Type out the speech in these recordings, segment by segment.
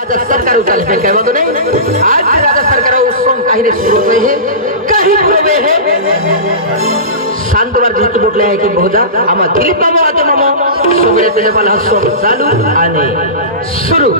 राजा सरकार उचाले पे काय वादो नाही आज राजा सरकार उत्सव काही रे सुरू होय हे काही होवे हे शांतवार जेतु बोटले आहे की बहुधा आम्हा दिलीप मामा आते मामा सगळे तुझे मला हसव चालू आणि सुरू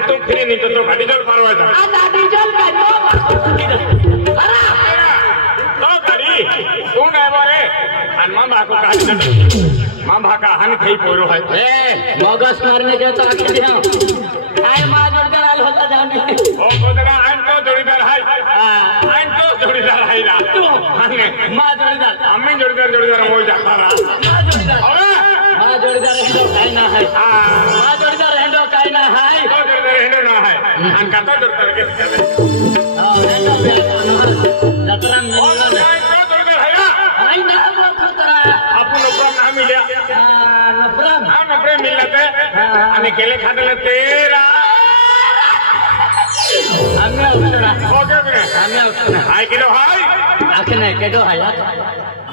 तो फिर नहीं तो गाड़ी चल परवाजा गाड़ी चल तो गाड़ी कौन है बारे मां भाको गाड़ी मां भाका हन खई पोरो है ए मगस मारने के तो आके दिया आय मां जोड़दार आल होता जाने ओ गोदरा आइन तो जोड़ीदार है आइन तो जोड़ीदार है ना तू हने मां जोड़दार अम्मी जोड़ीदार मोई जाता रहा मां जोड़दार है तो काई ना है मां जोड़दार है तो काई ना है हेंडो ना है अन काता जोड़दार के हेंडो बे जतरा मिलना तो जोड़दार है ना आई ना वो खतरा अपन नपरा ना मिला नपरा मिलते अने केले खादले तेरा हमें उठना ओके बे हमें उठना हाय केडो हाय आखने केडो हाय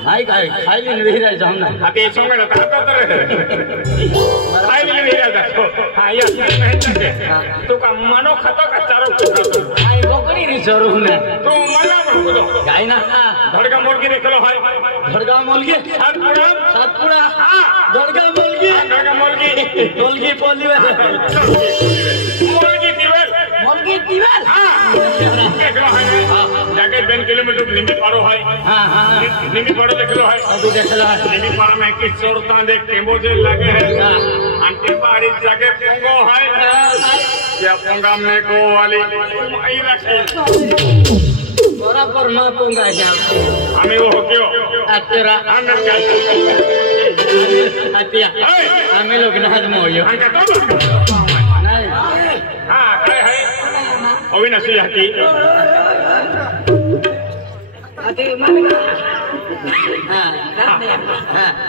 हाय खाली नहीं रह जाऊं ना अते संग ना ता रे खाली नहीं रह जा हाय मेहनत के तू का मनो खतो का चारो तो हाय गोकड़ी री जरूर ना तू मना मत दो गाय ना धड़का मुर्गी देखलो हाय धड़का मुर्गी सातपुड़ा हां धड़का मुर्गी मुर्गी बोली मुर्गी दिवल हां देखलो हाय जाके 2 किलोमीटर निमी पारो हाय हां निमी पारो देखलो हाय अभी देखलो है निमी पारो में की चोरता देख टेम्बो जे लगे है अंते बाड़ी जाके पोंगो है क्या पोंगा में को वाली माई रखे बराबर मां पोंगा क्या हमें वो हो क्यों तेरा हमें क्या अतिया हमें लोग नाज में हो यो अंका तो नहीं हां काय है अभी नसी हकी अति मानेगा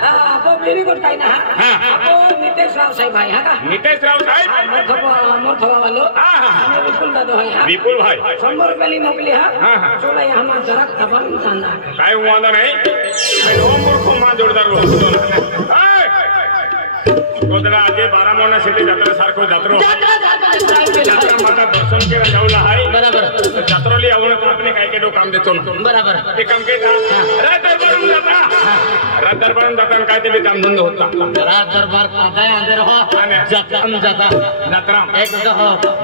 हां वो मेरी गुड काई ना वो नितेश राव साहब भाई हां का नितेश राव साहब मोथवा वालो हमें विपुल दादो है विपुल भाई 100 रुपये ली मोकली हां चलो ये हम जरा खबर निकालना काय वांदा नहीं मैं नो मूर्ख मां जोड़दार रो गोदरा आजे 12 मोना सिटी जात्रा सारखो जात्रो जात्रा माता दर्शन के जाऊला हाय बराबर जात्रोली आवण आपने काय के दो काम देतो बराबर ते काम के रात दरबार जाता काय ते काम धंदा होता रात दरबार काय अंदर हो जाता जात्रा एक तो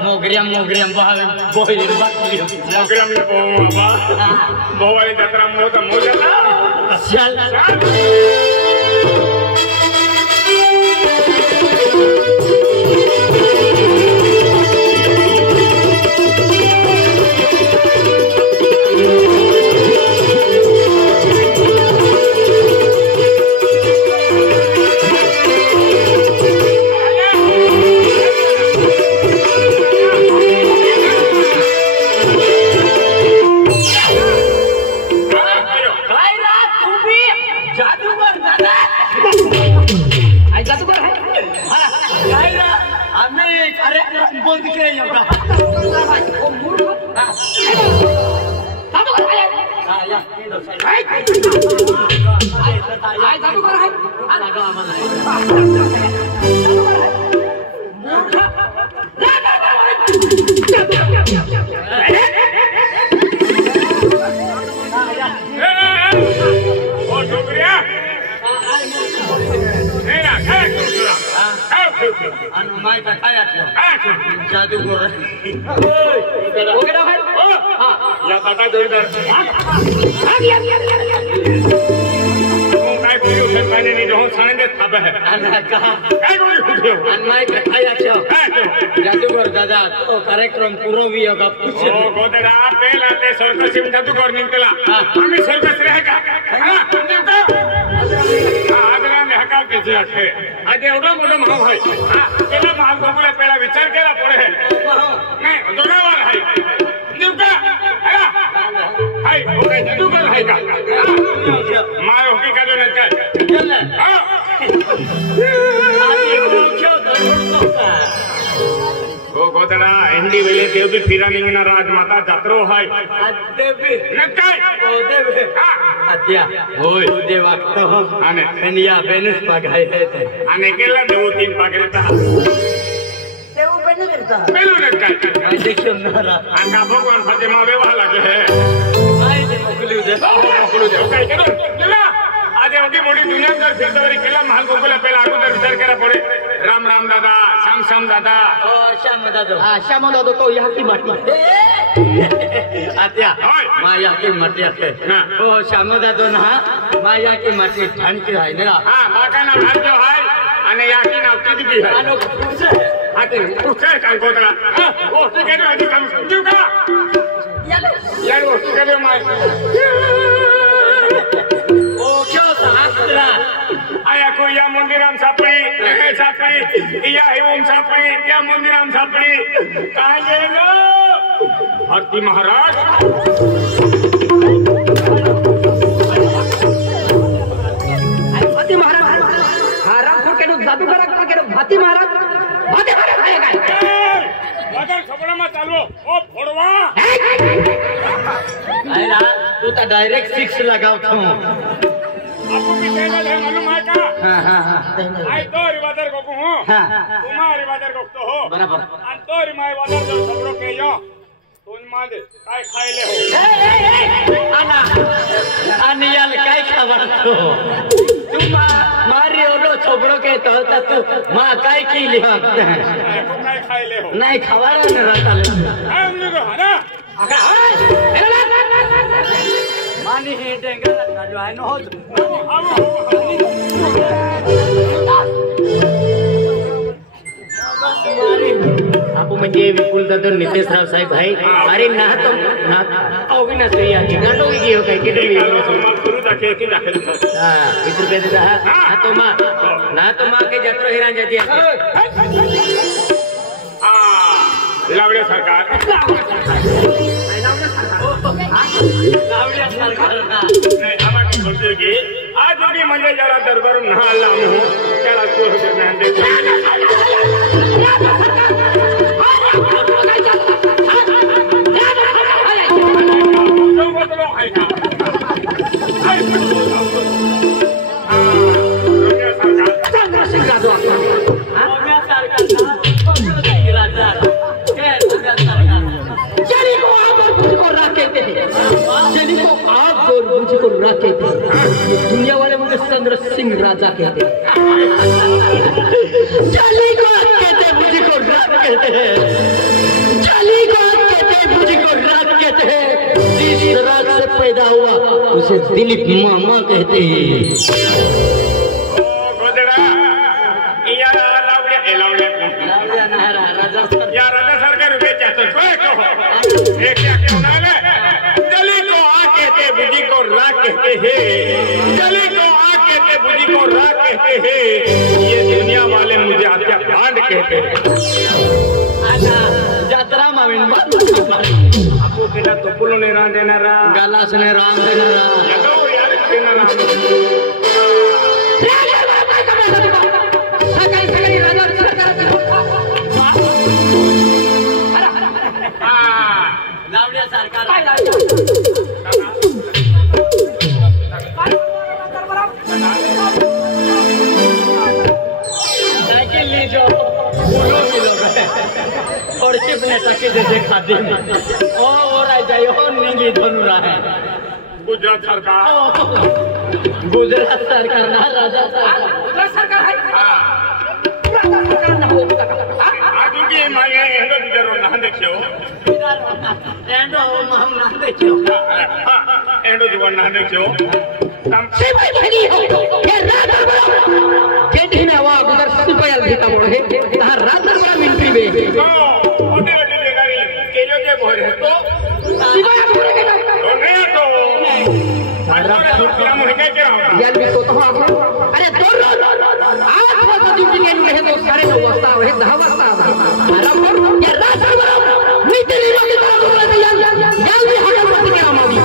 मोगरियम बहावे बोहिर बाकी मोगरियम ले बाबा बोवाली जात्रा मोता मोजा चल जादूगर या काका जोड़दार काय कोई उसे खाने नहीं जो खाने दे थाबे है अना कहा काय कोई उठो अन्नाय खाया छो जादूगर दादा तो कार्यक्रम पूरो भी होगा पूछ ओ गोदड़ा पहला ते सर्कस में जादूगर निकला हमें सर्कस रहेगा हां देवता आदरा ने हका के जे आज एवढा मोठा महाव आहे केला महाव बघूला पहिला विचार केला पुढे नाही जोडावर आहे देवता हाय हाय वो काय जादूगर आहे का माय होकी का जो नाही काय हां आधी मुख्य दरबार का हो गोदडा हिंदी वेले देव भी फिरा निघना राजमाता जत्रो हाय देवी नक्काय ओ देवी आद्या होय देव वागतो हो आणि कन्या बेनुस पगाय है आणि केला 2-3 पागरेता देव बेनु करता मेलू नक्काय आई देखियो नरा अंगा भगवान फातिमा वेवा लागे है आई दे मोकलू दे काय करू चला आज एवढी मोठी दुनिया जर फिरतवरी केला महाल गोकुला पहिला अगोदर विचार करा पडे राम राम दादा श्याम दादा ओ श्याम दादा तो यहाँ की माटी आत्या माया की माटी आहे ओ श्याम दादा ना माया की माटी ठाण की आहे ना हा माका ना भार जो आहे आणि याकी नाव किती बी आहे आलो कुठे हाते कुठे काय गोदडा ओ ठीक आहे आधी काम समजू का यार ओ ठीक आहे माय आया को या मंदिराम सापडी या ओम सापडी या मंदिराम सापडी काय गेलो भारती महाराज भाती महाराज आराम को के जादू करा के भाती महाराज आहे काय बदल सपनाમાં ચાલવો ઓ ફોડવા आयला तू तर डायरेक्ट 6 लगावतो आपको भी कहना है मालूम है का हां आई तो रिवादर को हूं तुम्हारी रिवादर को तो हो बराबर आणि तो रिवादर जो सबरो के यो तुम मादे काय खायले हो आना अनियल काय खावतो तू मारी ओरो छोबड़ो के तो तू मां काय की लिहत काय खायले हो नाही खावाला न राताले काय म्हणजे को ना आका मानी हे डेंगला जो आहे नो आपू म्हणजे विपुल दादा नितेशराव साहेब भाई अरे ना तो ना अविनाश भैया की गांडो की हो काय किती सुरू दाखे की दाखल हां 20 रुपये देता हां तो मां ना तो मां के जत्रो हिरान जाती है लावडे सरकार लावड्या सरकार नाही आम्हाला बोलतोय की आज मी म्हणजे जरा दरबार ना आला म्हणून त्याला तो होते म्हणजे दुनिया वाले मुझे चंद्र सिंह राजा कहते हैं चाली को कहते मुझे को राज कहते हैं चाली को कहते मुझे को राज कहते हैं जिस राज से पैदा हुआ उसे दिलीप मामा कहते हैं या राजा सरकार चली को आ कहते बुद्धि को रा कहते हैं चली को आ कहते बुद्धि को रा कहते हैं ये दुनिया वाले मुझे आत्या भांड कहते हैं जात्रा माविन आपको बिना तो पुलो ने राम देना रा गलास ने राम देना रा यादो यार देना रा सकाळी राजा सरकार लावड्या सरकार साइकिल ले जाओ बोलो और चिप ने टके जैसे खाते हैं और आ जाए और नहीं धनु रहा है गुजरात सरकार ना राजा सरकार है राजा सरकार ना हो आज की माये हेडो बिचारो ना देखियो एंडो हम ना देखियो हेडो जुगाड़ ना देखियो सिपाही भरी हो ये राजा केटी ने वा उधर सिपाही भेटा मोड़े तार राजा बड़ा मिंट्री में ओटे ओटे लेगारी केलो के भरे तो सिपाही पूरे के नहीं तो अरे क्या मुझे क्या यार भी को तो अरे दो आज वाला ड्यूटी के में है तो 9:30 वाजता है 10 वाजता बराबर ये राजा नीति लीलो की तरह बोल रहे हैं यार भी हटा मत के हमारी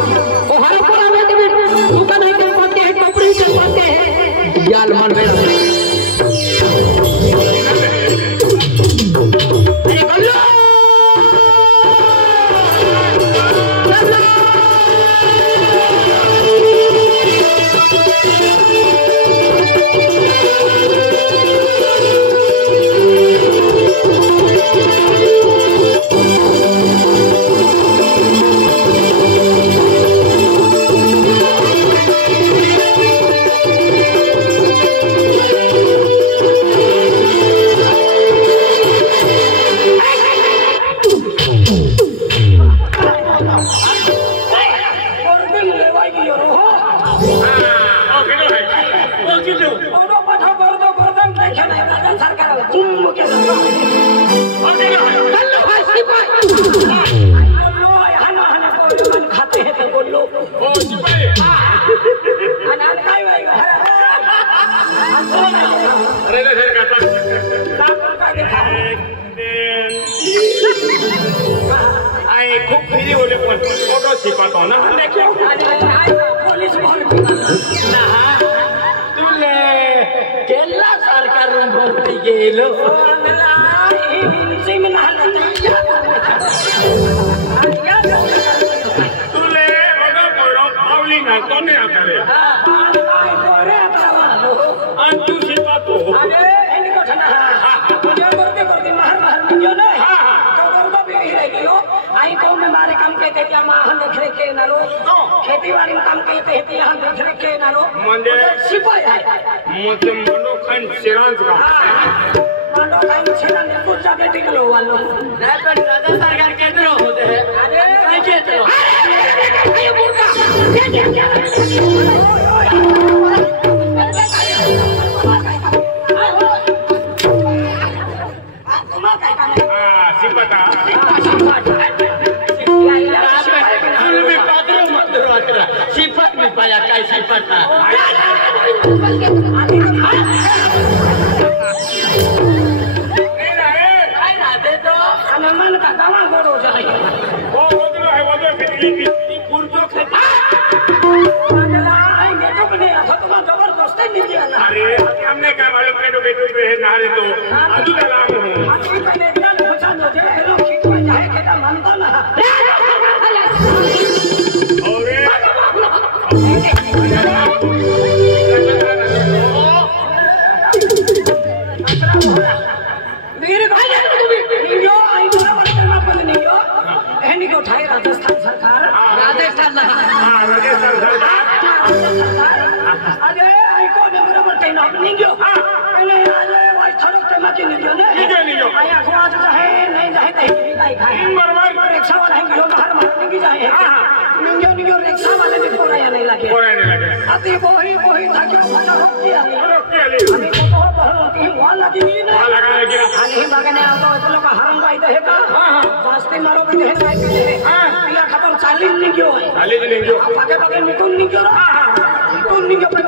की जो ओडो पठो करतो करतो देखे नाही राजा सरकार तुम के ओके हेलो भाई सिपाही बोलो हना हना बोलो मन खाते हैं तो बोलो ओ सिपाही अनार काय भाई अरे ले का आई खूप फिरी बोले पण फोटो शिकवतो ना देखो पोलीस भर ना तुले केला सरकार रूम भरती गेलो तुले बघा बरो पावली ना कोणी आता रे आणि तू शिकवतो मारे काम कहते क्या मां देख रेख के नालो खेती बाड़ी में काम कहते हैं यहाँ देख रेख के नालो म्हणजे सिपाही है मुझे मनो खान सिरांज का मांडो खान सिरांज को जाके टिकलो वालो ना तो राजा सरकार केंद्र होते हैं अरे काय केंद्र ये मुर्गा शिकवता सिफत में पाया काय सिफत था दे दो मन का गावा गोड़ो जाए वो बोल है वो जो बिजली की पुरजो खेती आएंगे तो नहीं रखो तो जबरदस्ती नहीं दिया ना अरे हमने क्या मालूम पेटो पेटो पे है नारे तो अदू दलाम हूं आदमी पहले इतना पहचान हो जाए लोग ठीक हो जाए केटा मानता ना अरे मेरे भाई नियो आई बड़ा बड़ा ना पड़ नियो एनी को उठाए राजस्थान सरकार राजस्थान राजस्थान सरकार अरे आई को ने बराबर टाइम आप नियो पहले आले वाई थरक ते मत नियो ने नियो आया को आज चाहे नहीं चाहे कहीं काई खाए बराबर रिक्शा वाला है जो बाहर मारने की जाए नियो रिक्शा वाले भी पूरा या नहीं लगे कोराने लगे अति बोही था क्यों फटा हो गया रोके ले अभी को तो बहुत ही वहां लगी नहीं ना लगा गया आणि बघणे आता इथलं का हरंग आहे हे का जास्ती मारो भी हे काय पिया खबर चालीन नहीं क्यों है खाली नहीं जो पाके पाके निकून नहीं क्यों निकून नहीं क्यों पे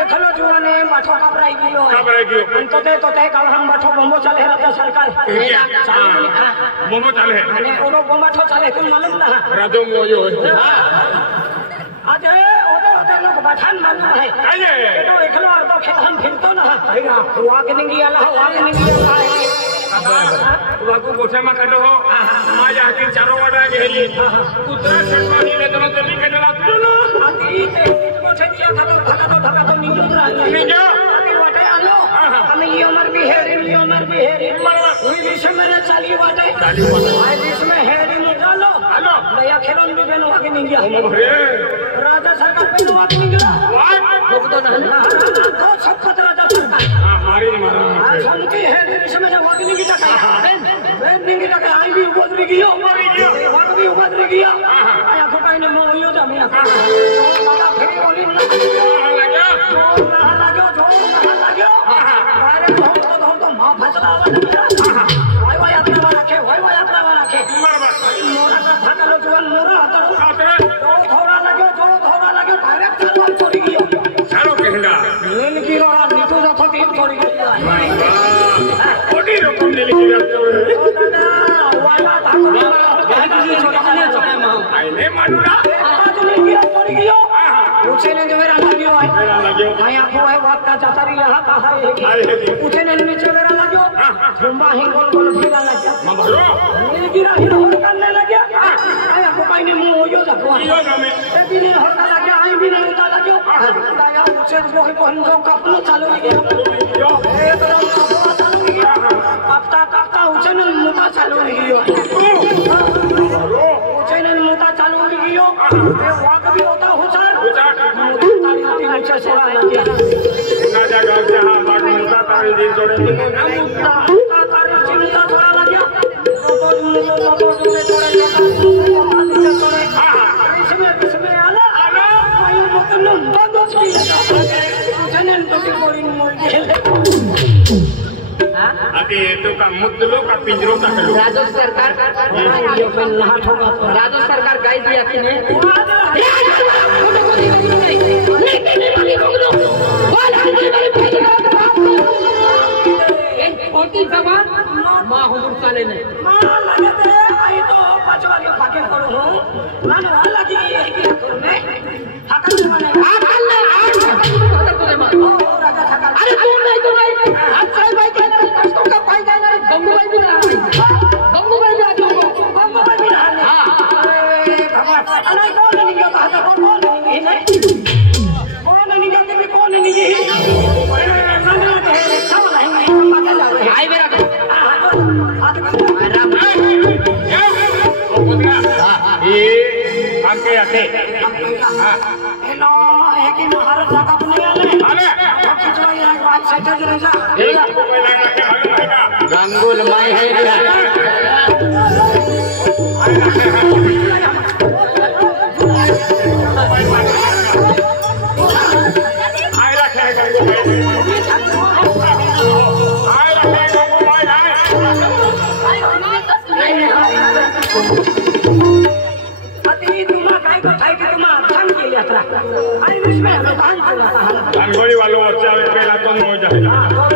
एखलो जुवान है माठो काबराई गयो है काबराई गयो तो ते गाव हम माठो बंबो चले राजा सरकार मोमो चले आणि ओरो बंबाठो चले तुम मालूम ना राजो मोयो आज ओदे लोग बठान मालूम है अरे तो एखलो अर्धो खेत हम फिरतो ना हैरा वाग नहीं गया वाकू गोठा में काढो हो माझ्या हाती चारो वाडा गेली कुत्रा शर्मानी ले तो तली केला तू ना आधी ते गोठे दिया धका तो निजो निजो आधी वाटे आलो आम्ही ये उमर भी हेरी हुई विषय में चाली वाटे आय विषय में हेरी निकालो हेलो भैया खेलोन भी बेनो आगे नहीं गया अरे राजा सरकार बेनो आगे नहीं गया वाट तो सबकत राजा सरकार मारी मारा शांति है विषय में जब आगे नहीं गया वेद नहीं गया आई भी उबदरी गया वाग भी उबदरी गया आया को काई ने मोयो जमिया तो बाबा फिर बोली ना लगा जो लगा अरे तो मां फसला वाई यात्रा वाला के बराबर मोरा का थकलो जुआन मोरा आतरा जो थोड़ा लगे डायरेक्ट चलवा छोड़ी गयो चारो कहना नील की रोड़ा नीटू जातो तीन छोड़ी गयो कोटी रकम दिली की बात दादा वाला भागो आईने मानुरा छोड़ी गयो पूछे ने जो मेरा लगियो है आया को है बात का जाता रही यहां कहा है पूछे ने नीचे मेरा लगियो घुमा ही गोल फिरा लगा मगरो नील गिरा ही होर करने लगे आया को काई ने मुंह होयो जातो यो नामे ए भी नहीं होता लगे आई भी नहीं होता लगे दाया पूछे जो है बंदो कपनो चालू गया ए तो चालू गया कापता पूछे ने मुता चालू गयो पूछे ने मुता चालू गयो ए वाक भी होता हुचार नीचे सोड़ा लगे ना जागा जहां बाग मुता तारी दिन जोड़े ना मुता तारी चिंता थोड़ा लगे तो से छोड़े इसमें आला कोई मतलब बंद हो गई की गोरी मोल गेले अति तो का मुद्दलों का पिंजरों का करो राजो सरकार ये पेन हाथ होगा राजो सरकार गाय दिया कि नहीं कोटी जबान माँ हुजूर साले ने मां लगते आई तो पांचवारी फाके करो हो मन वाला की है कि ने हकल माने राजा थका अरे तुम नहीं तो नहीं अच्छा भाई क्या कष्टों का पाई जाए ना गंगू भाई भी ना गंगू भाई भी आगे हो गंगू भाई भी ना हां अरे भगवान अरे कौन नहीं गया कहा था कौन नहीं है कौन नहीं गया कि कौन नहीं है मंगला के सब रहेंगे मजा ला रहे आई मेरा ये आके आके हेलो है कि हर जगह नहीं आले जो ये बात सच रही जा गंगुल माई है रे आए रखे गंगू भाई आए रखे गंगू भाई अति तुम्हारा काय को थाई के तुम्हारा संग के यात्रा आई विश्व में भगवान को रंगोली वालों बच्चा पहला तो हो जाएगा